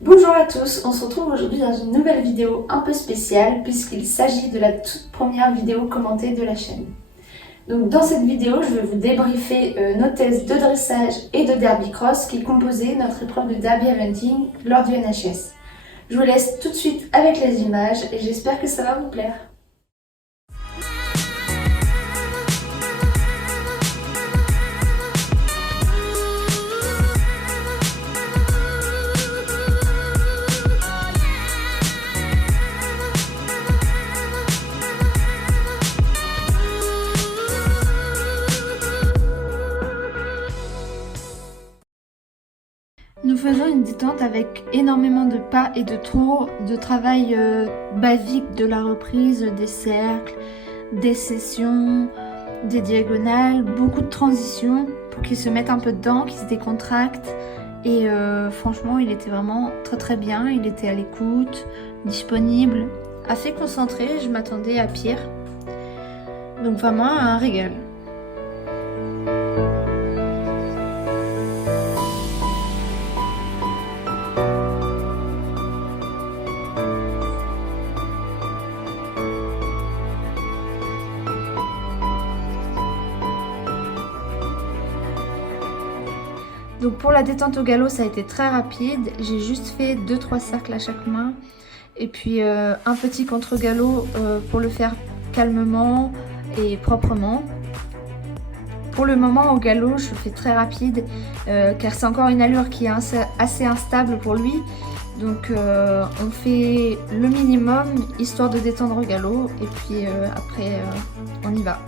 Bonjour à tous, on se retrouve aujourd'hui dans une nouvelle vidéo un peu spéciale puisqu'il s'agit de la toute première vidéo commentée de la chaîne. Donc dans cette vidéo, je vais vous débriefer nos tests de dressage et de derby cross qui composaient notre épreuve de derby eventing lors du NHS. Je vous laisse tout de suite avec les images et j'espère que ça va vous plaire. Nous faisons une détente avec énormément de pas et de trous, de travail basique de la reprise, des cercles, des sessions, des diagonales, beaucoup de transitions pour qu'ils se mettent un peu dedans, qu'ils se décontractent. Et franchement, il était vraiment très bien, il était à l'écoute, disponible, assez concentré, je m'attendais à pire. Donc vraiment un régal. Donc pour la détente au galop, ça a été très rapide. J'ai juste fait 2-3 cercles à chaque main. Et puis un petit contre-galop pour le faire calmement et proprement. Pour le moment au galop, je fais très rapide car c'est encore une allure qui est assez instable pour lui. Donc on fait le minimum histoire de détendre au galop et puis après on y va.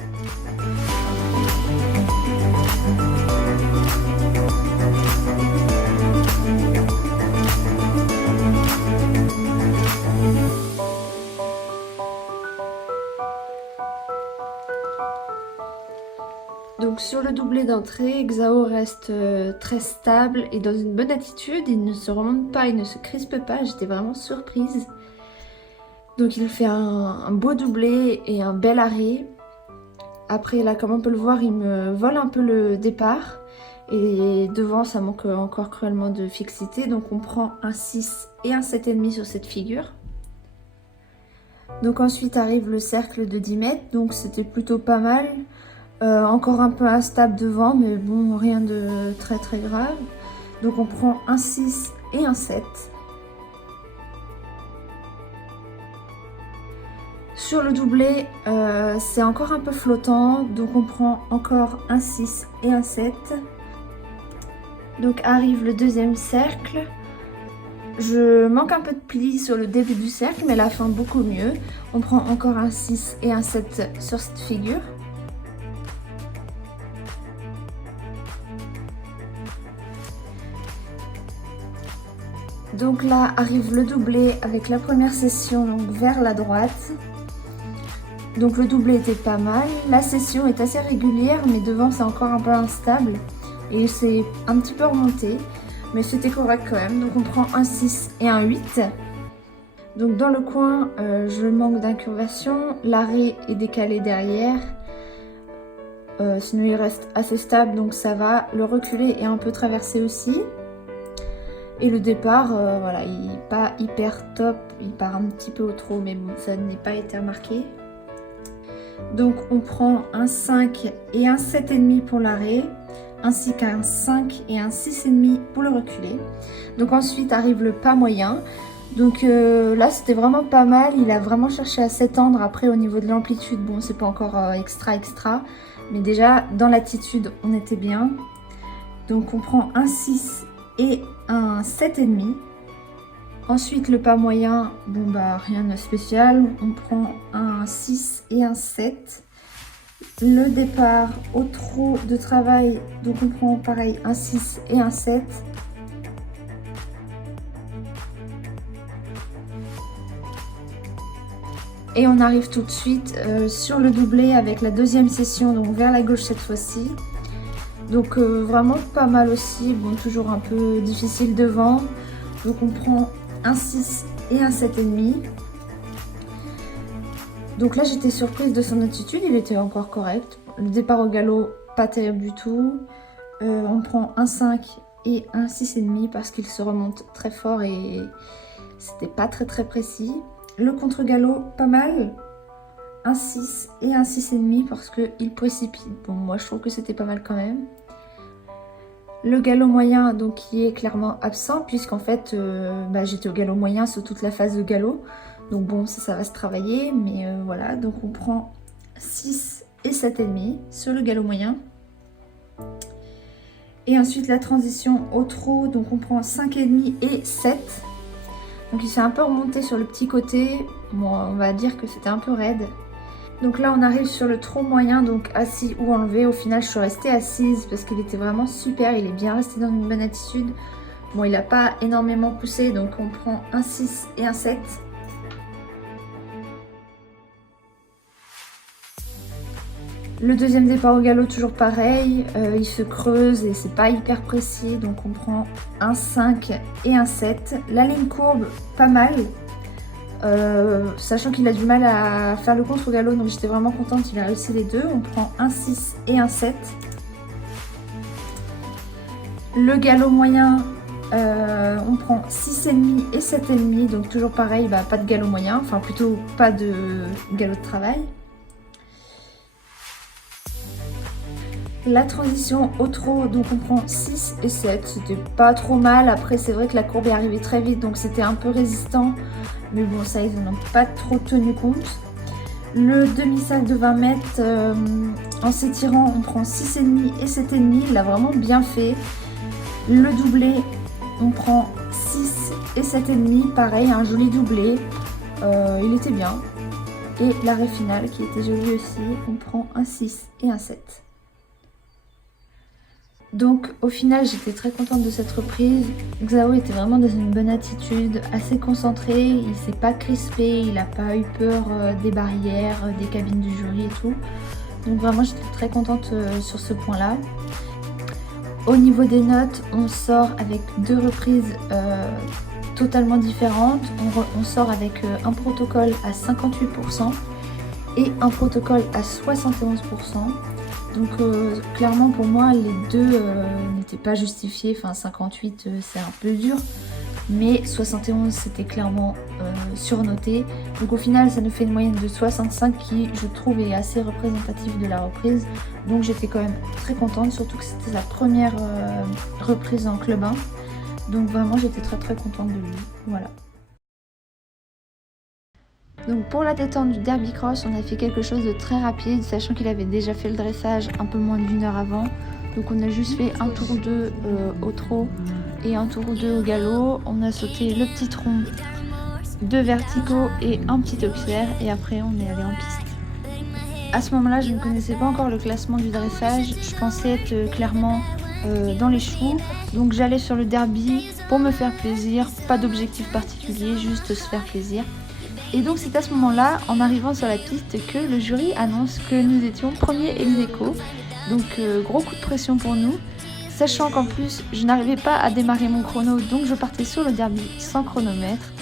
Donc sur le doublé d'entrée, Xiao reste très stable et dans une bonne attitude, il ne se remonte pas, il ne se crispe pas, j'étais vraiment surprise. Donc il fait un beau doublé et un bel arrêt. Après là, comme on peut le voir, il me vole un peu le départ et devant ça manque encore cruellement de fixité. Donc on prend un 6 et un 7,5 sur cette figure. Donc ensuite arrive le cercle de 10 mètres, donc c'était plutôt pas mal. Encore un peu instable devant, mais bon, rien de très grave. Donc on prend un 6 et un 7. Sur le doublé, c'est encore un peu flottant, donc on prend encore un 6 et un 7. Donc arrive le deuxième cercle. Je manque un peu de pli sur le début du cercle, mais la fin beaucoup mieux. On prend encore un 6 et un 7 sur cette figure. Donc là arrive le doublé avec la première session donc vers la droite. Donc le doublé était pas mal. La session est assez régulière mais devant c'est encore un peu instable. Et c'est un petit peu remonté. Mais c'était correct quand même. Donc on prend un 6 et un 8. Donc dans le coin je manque d'incurvation. L'arrêt est décalé derrière. Sinon il reste assez stable donc ça va. Le reculé est un peu traversé aussi. Et le départ, voilà, il n'est pas hyper top, il part un petit peu au trop, mais bon, ça n'est pas été remarqué. Donc on prend un 5 et un 7,5 pour l'arrêt, ainsi qu'un 5 et un 6,5 pour le reculé. Donc ensuite arrive le pas moyen. Donc là c'était vraiment pas mal, il a vraiment cherché à s'étendre. Après au niveau de l'amplitude, bon c'est pas encore extra, mais déjà dans l'attitude on était bien. Donc on prend un 6 et un 7,5. Ensuite le pas moyen, bon bah rien de spécial, on prend un 6 et un 7. Le départ au trot de travail, donc on prend pareil un 6 et un 7. Et on arrive tout de suite sur le doublé avec la deuxième session, donc vers la gauche cette fois-ci. Donc vraiment pas mal aussi, bon toujours un peu difficile devant. Donc on prend un 6 et un 7,5. Donc là j'étais surprise de son attitude, il était encore correct. Le départ au galop, pas terrible du tout. On prend un 5 et un 6,5 parce qu'il se remonte très fort et c'était pas très précis. Le contre-galop, pas mal. Un 6 et un 6,5 parce qu'il précipite. Bon, moi je trouve que c'était pas mal quand même. Le galop moyen, donc qui est clairement absent puisqu'en fait j'étais au galop moyen sur toute la phase de galop. Donc bon, ça va se travailler, mais voilà. Donc on prend 6 et 7,5 sur le galop moyen. Et ensuite la transition au trot, donc on prend 5,5 et 7. Donc il s'est un peu remonté sur le petit côté. Bon, on va dire que c'était un peu raide. Donc là on arrive sur le trot moyen, donc assis ou enlevé. Au final je suis restée assise parce qu'il était vraiment super, il est bien resté dans une bonne attitude. Bon, il n'a pas énormément poussé, donc on prend un 6 et un 7. Le deuxième départ au galop, toujours pareil, il se creuse et c'est pas hyper précis, donc on prend un 5 et un 7. La ligne courbe, pas mal. Sachant qu'il a du mal à faire le contre-galop, donc j'étais vraiment contente, il a réussi les deux. On prend un 6 et un 7. Le galop moyen, on prend 6,5 et 7,5, donc toujours pareil, pas de galop moyen, enfin plutôt pas de galop de travail. La transition au trot, donc on prend 6 et 7, c'était pas trop mal. Après c'est vrai que la courbe est arrivée très vite, donc c'était un peu résistant. Mais bon, ça, ils n'en ont pas trop tenu compte. Le demi-sac de 20 mètres, en s'étirant, on prend 6,5 et 7,5. Il l'a vraiment bien fait. Le doublé, on prend 6 et 7,5. Pareil, un joli doublé. Il était bien. Et l'arrêt final, qui était joli aussi, on prend un 6 et un 7. Donc au final j'étais très contente de cette reprise. Xiao était vraiment dans une bonne attitude, assez concentré, il s'est pas crispé, il n'a pas eu peur des barrières, des cabines du jury et tout. Donc vraiment j'étais très contente sur ce point là. Au niveau des notes, on sort avec deux reprises totalement différentes. On sort avec un protocole à 58% et un protocole à 71%. Donc clairement pour moi les deux n'étaient pas justifiés, enfin 58 c'est un peu dur, mais 71 c'était clairement surnoté. Donc au final ça nous fait une moyenne de 65 qui je trouve est assez représentative de la reprise. Donc j'étais quand même très contente, surtout que c'était la première reprise en club 1. Donc vraiment j'étais très contente de lui, voilà. Donc pour la détente du derby cross, on a fait quelque chose de très rapide, sachant qu'il avait déjà fait le dressage un peu moins d'une heure avant. Donc on a juste fait un tour 2 au trot et un tour 2 au galop. On a sauté le petit tronc, 2 verticaux et un petit auxiliaire, et après on est allé en piste. À ce moment-là, je ne connaissais pas encore le classement du dressage, je pensais être clairement dans les choux. Donc j'allais sur le derby pour me faire plaisir, pas d'objectif particulier, juste se faire plaisir. Et donc c'est à ce moment-là, en arrivant sur la piste, que le jury annonce que nous étions premiers ex-aequo. Donc gros coup de pression pour nous, sachant qu'en plus je n'arrivais pas à démarrer mon chrono, donc je partais sur le derby sans chronomètre.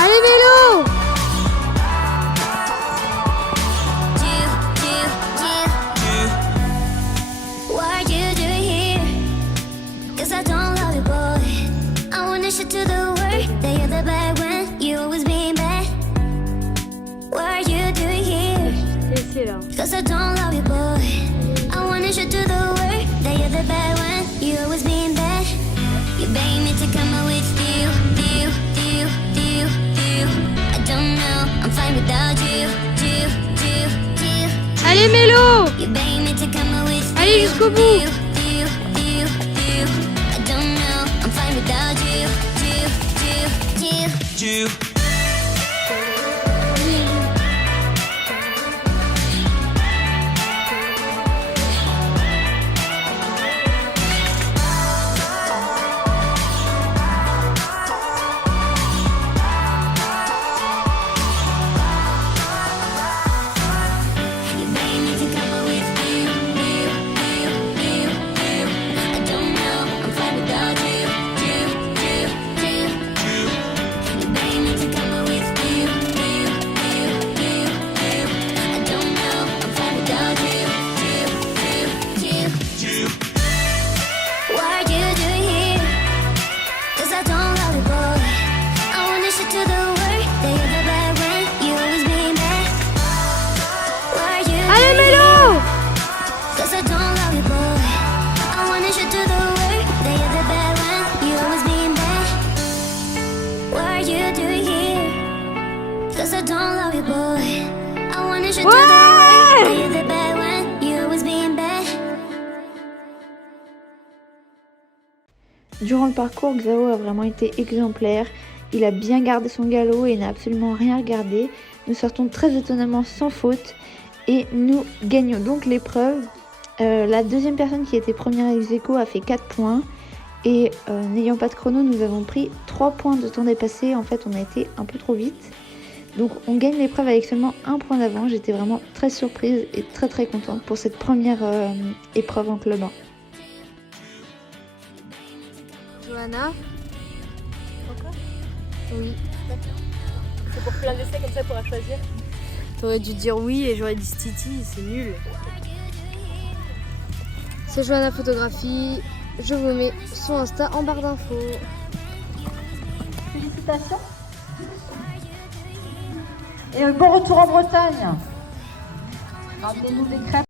Allez vélo! Cause I don't love you, boy. I wanted you to do the work. That you're the bad one. You always being bad. You begging me to come out with you. I don't know. I'm fine without you. Allez mélo! You begging me to come out with you. Allez jusqu'au bout! I don't know. I'm fine without you. Durant le parcours, Xiao a vraiment été exemplaire. Il a bien gardé son galop et n'a absolument rien regardé. Nous sortons très étonnamment sans faute et nous gagnons donc l'épreuve. La deuxième personne qui était première ex aequo a fait 4 points. Et n'ayant pas de chrono, nous avons pris 3 points de temps dépassé. En fait, on a été un peu trop vite. Donc on gagne l'épreuve avec seulement 1 point d'avance. J'étais vraiment très surprise et très contente pour cette première épreuve en club 1. Johanna? Encore? Oui. D'accord. C'est pour plein d'essais comme ça, pour choisir. T'aurais dû dire oui et j'aurais dit Titi, c'est nul. C'est Johanna Photographie. Je vous mets son Insta en barre d'infos. Félicitations. Et un bon retour en Bretagne. Ramenez-nous des crêpes.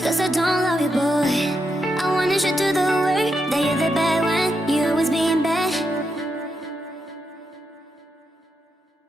Cause I don't love you, boy. I wanted you to the